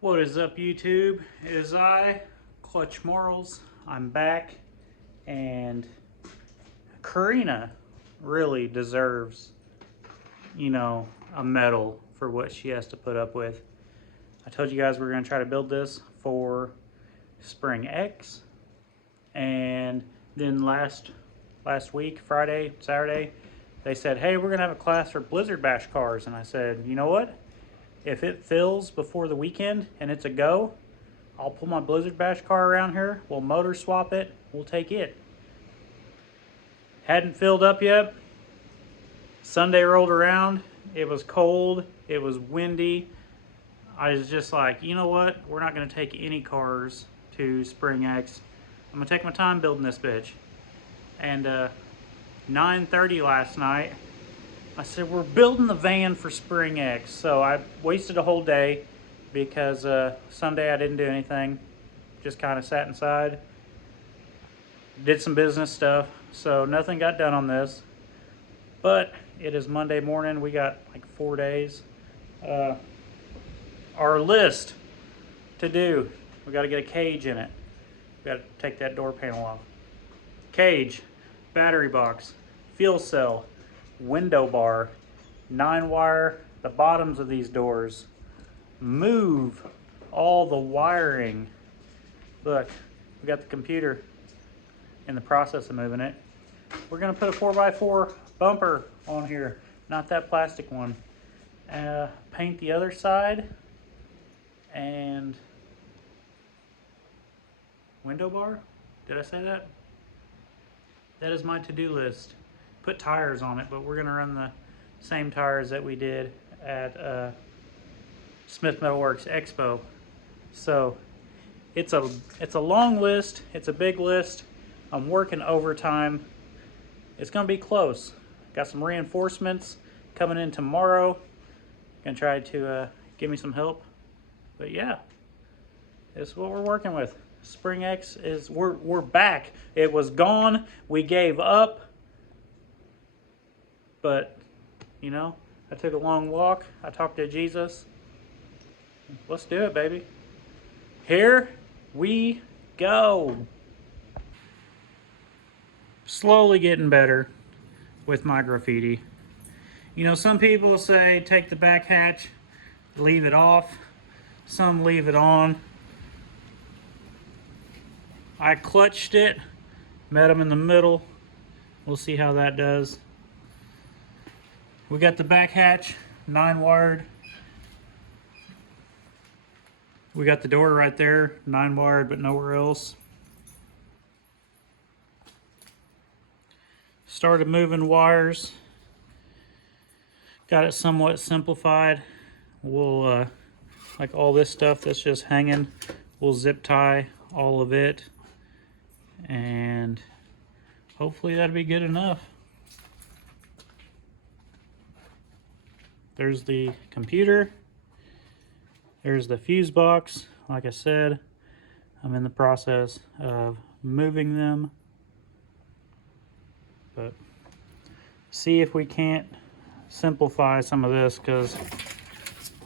What is up, YouTube? It is I, Clutch Marles. I'm back, and Karina really deserves, a medal for what she has to put up with. I told you guys we were going to try to build this for Spring X, and then last week, Friday, Saturday, they said, hey, we're going to have a class for Blizzard Bash cars, and I said, you know what? If it fills before the weekend and it's a go, I'll pull my Blizzard Bash car around here. We'll motor swap it. We'll take it. Hadn't filled up yet. Sunday rolled around. It was cold. It was windy. I was just like, you know what? We're not going to take any cars to Spring X. I'm going to take my time building this bitch. And 9:30 last night, I said, we're building the van for Spring X. So I wasted a whole day because Sunday I didn't do anything. Just kind of sat inside. Did some business stuff. So nothing got done on this. But it is Monday morning. We got like 4 days. Our list to do. We got to get a cage in it. We got to take that door panel off. Cage, battery box, fuel cell, window bar, 9-wire the bottoms of these doors, move all the wiring. Look, we got the computer in the process of moving it. We're gonna put a 4x4 bumper on here, not that plastic one. Paint the other side, and window bar. Did I say that? That is my to-do list. Put tires on it, but we're gonna run the same tires that we did at Smith Metalworks Expo. So it's a long list. It's a big list. I'm working overtime. It's gonna be close. Got some reinforcements coming in tomorrow. Gonna try to give me some help. But yeah, this is what we're working with. Spring X is we're back. It was gone. We gave up. But I took a long walk. I talked to Jesus. Let's do it, baby. Here we go. Slowly getting better with my graffiti. Some people say take the back hatch, leave it off. Some leave it on. I clutched it, met them in the middle. We'll see how that does. We got the back hatch, 9-wired. We got the door right there, 9-wired, but nowhere else. Started moving wires. Got it somewhat simplified. We'll, like all this stuff that's just hanging, we'll zip tie all of it. And hopefully that'll be good enough. There's the computer. There's the fuse box. Like I said, I'm in the process of moving them. But see if we can't simplify some of this, because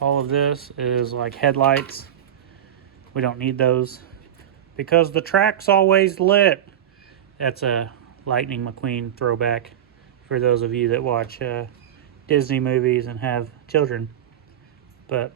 all of this is like headlights. We don't need those because the track's always lit. That's a Lightning McQueen throwback for those of you that watch Disney movies and have children. But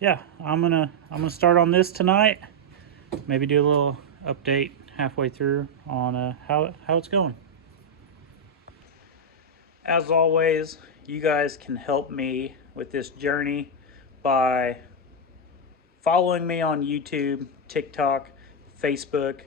yeah, I'm gonna start on this tonight. Maybe do a little update halfway through on how it's going. As always, you guys can help me with this journey by following me on YouTube, TikTok, Facebook,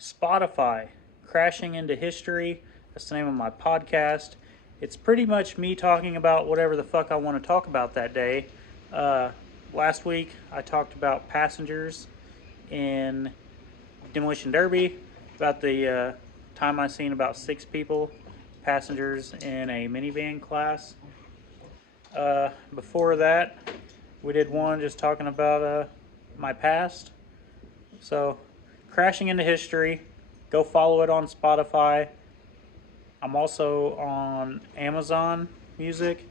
Spotify. Crashing into History, that's the name of my podcast. It's pretty much me talking about whatever the fuck I want to talk about that day. Last week I talked about passengers in Demolition Derby, about the time I seen about 6 people passengers in a minivan class. Before that, we did one just talking about my past. So, Crashing into History, go follow it on Spotify. I'm also on Amazon Music.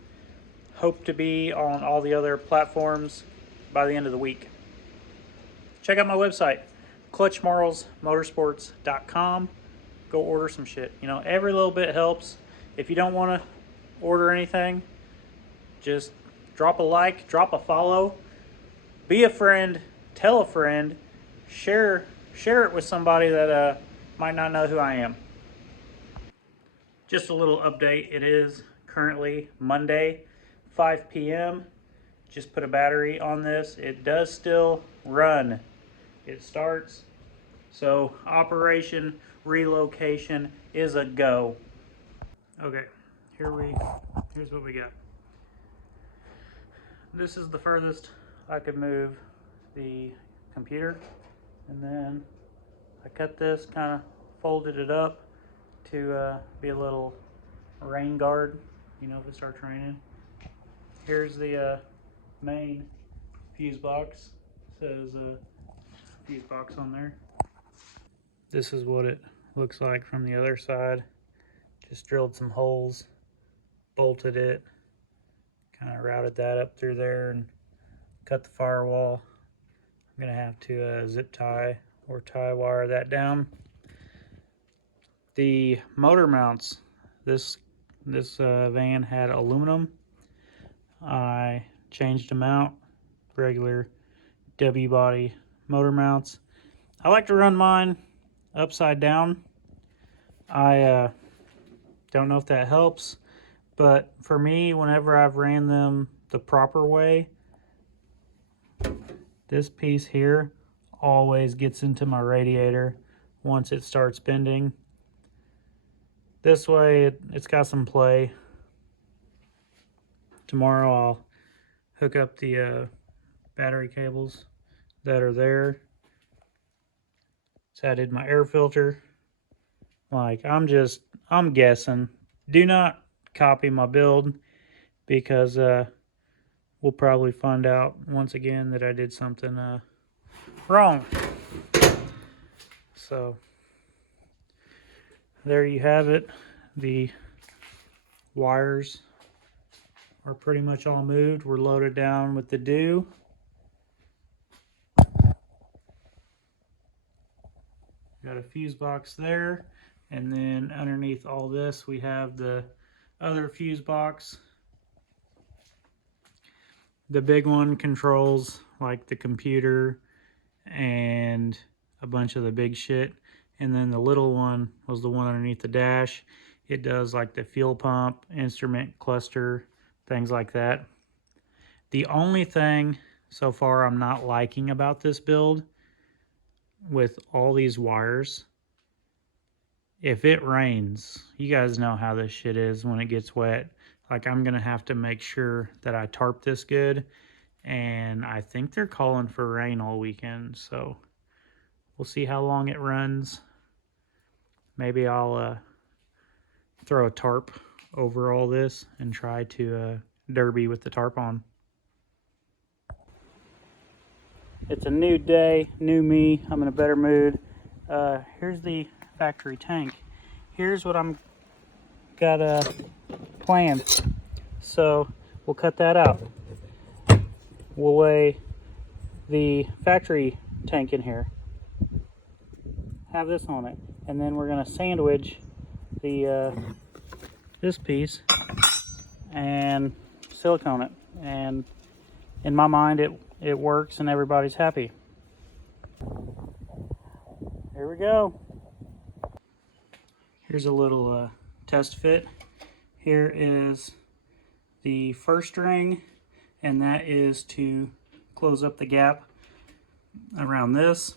Hope to be on all the other platforms by the end of the week. Check out my website, clutchmarlesmotorsports.com. Go order some shit. You know, every little bit helps. If you don't want to order anything, just drop a like, drop a follow, be a friend, tell a friend, share it with somebody that might not know who I am. Just a little update. It is currently Monday, 5 p.m. Just put a battery on this. It does still run. It starts. So operation relocation is a go. Okay, here's what we got. This is the furthest I could move the computer, and then I cut this, kind of folded it up to be a little rain guard, you know, if it starts raining. Here's the main fuse box. Says fuse box on there. This is what it looks like from the other side. Just drilled some holes, bolted it, kind of routed that up through there and cut the firewall. I'm gonna have to zip tie or tie wire that down. The motor mounts, this van had aluminum. I changed them out, regular W body motor mounts. I like to run mine upside down. I don't know if that helps, but for me, whenever I've ran them the proper way, this piece here always gets into my radiator once it starts bending. This way, it's got some play. Tomorrow I'll hook up the battery cables that are there. So I did my air filter. Like, I'm guessing. Do not copy my build, because we'll probably find out once again that I did something wrong. So there you have it. The wires are pretty much all moved. We're loaded down with the dew. Got a fuse box there, and then underneath all this we have the other fuse box. The big one controls like the computer and a bunch of the big shit, and then the little one was the one underneath the dash. It does like the fuel pump, instrument cluster, things like that. The only thing so far I'm not liking about this build, with all these wires, if it rains, you guys know how this shit is when it gets wet. Like, I'm gonna have to make sure that I tarp this good, and I think they're calling for rain all weekend, so we'll see how long it runs. Maybe I'll throw a tarp over all this and try to derby with the tarp on. It's a new day, new me. I'm in a better mood. Here's the factory tank. Here's what I'm got planned. So we'll cut that out. We'll lay the factory tank in here. Have this on it, and then we're gonna sandwich the this piece and silicone it. And in my mind, it works and everybody's happy. Here we go. Here's a little test fit. Here is the first ring, and that is to close up the gap around this.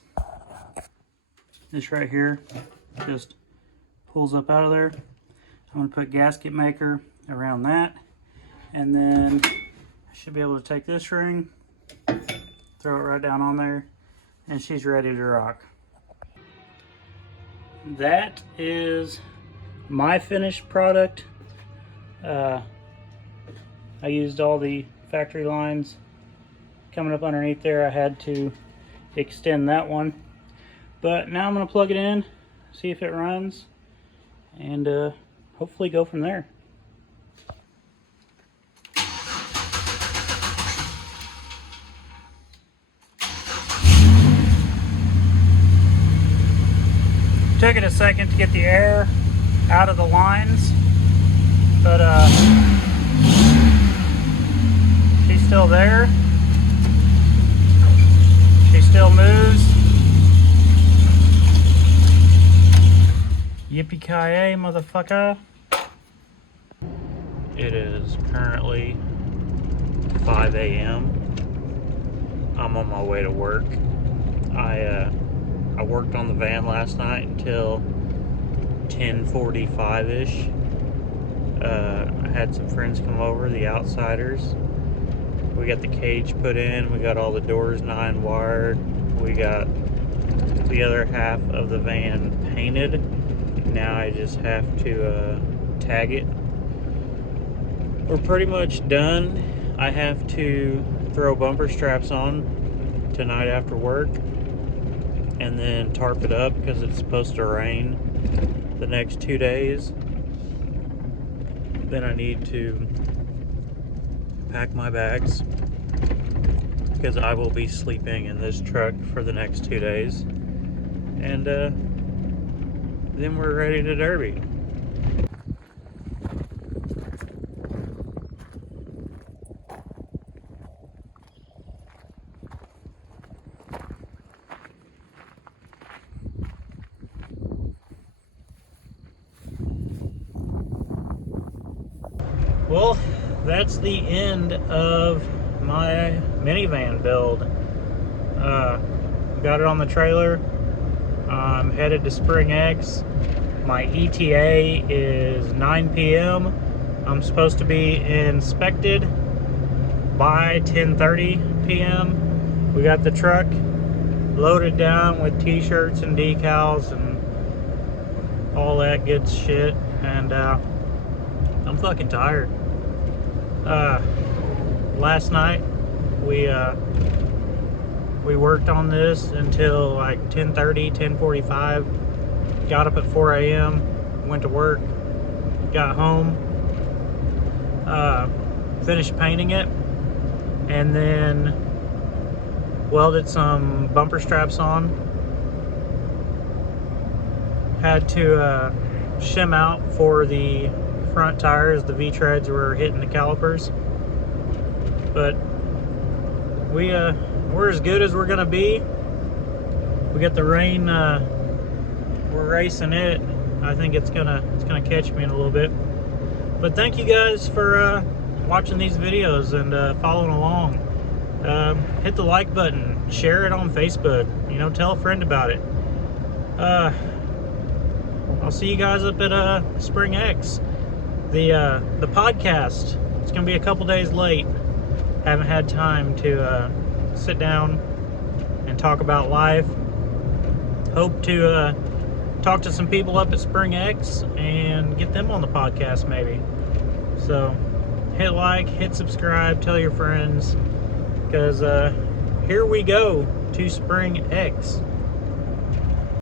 This right here just pulls up out of there. I'm going to put gasket maker around that, and then I should be able to take this ring, throw it right down on there, and she's ready to rock. That is my finished product. I used all the factory lines coming up underneath there. I had to extend that one, but now I'm going to plug it in, see if it runs, and hopefully go from there. took it a second to get the air out of the lines, but she's still there. She still moves. Yippee-ki-yay, motherfucker. It is currently 5 a.m. I'm on my way to work. I worked on the van last night until 10:45-ish. I had some friends come over, the outsiders. We got the cage put in. We got all the doors 9 wired. We got the other half of the van painted. Now I just have to tag it. We're pretty much done. I have to throw bumper straps on tonight after work and then tarp it up because it's supposed to rain the next 2 days. Then I need to pack my bags because I will be sleeping in this truck for the next 2 days, and then we're ready to derby. Well, that's the end of my minivan build. Got it on the trailer. I'm headed to Spring X. My ETA is 9 p.m. I'm supposed to be inspected by 10:30 p.m. We got the truck loaded down with t-shirts and decals and all that good shit, and I'm fucking tired. Last night we worked on this until like 10:30, 10:45. Got up at 4 a.m. went to work, got home, finished painting it, and then welded some bumper straps on. Had to shim out for the front tires. The V-treads were hitting the calipers, but we're as good as we're gonna be. We got the rain. We're racing it. I think it's gonna catch me in a little bit. But thank you guys for watching these videos and following along. Hit the like button, share it on Facebook. You know, tell a friend about it. I'll see you guys up at Spring X. The podcast, it's gonna be a couple days late. Haven't had time to sit down and talk about life. Hope to talk to some people up at Spring X and get them on the podcast maybe. So hit like, hit subscribe, tell your friends, because here we go to Spring X.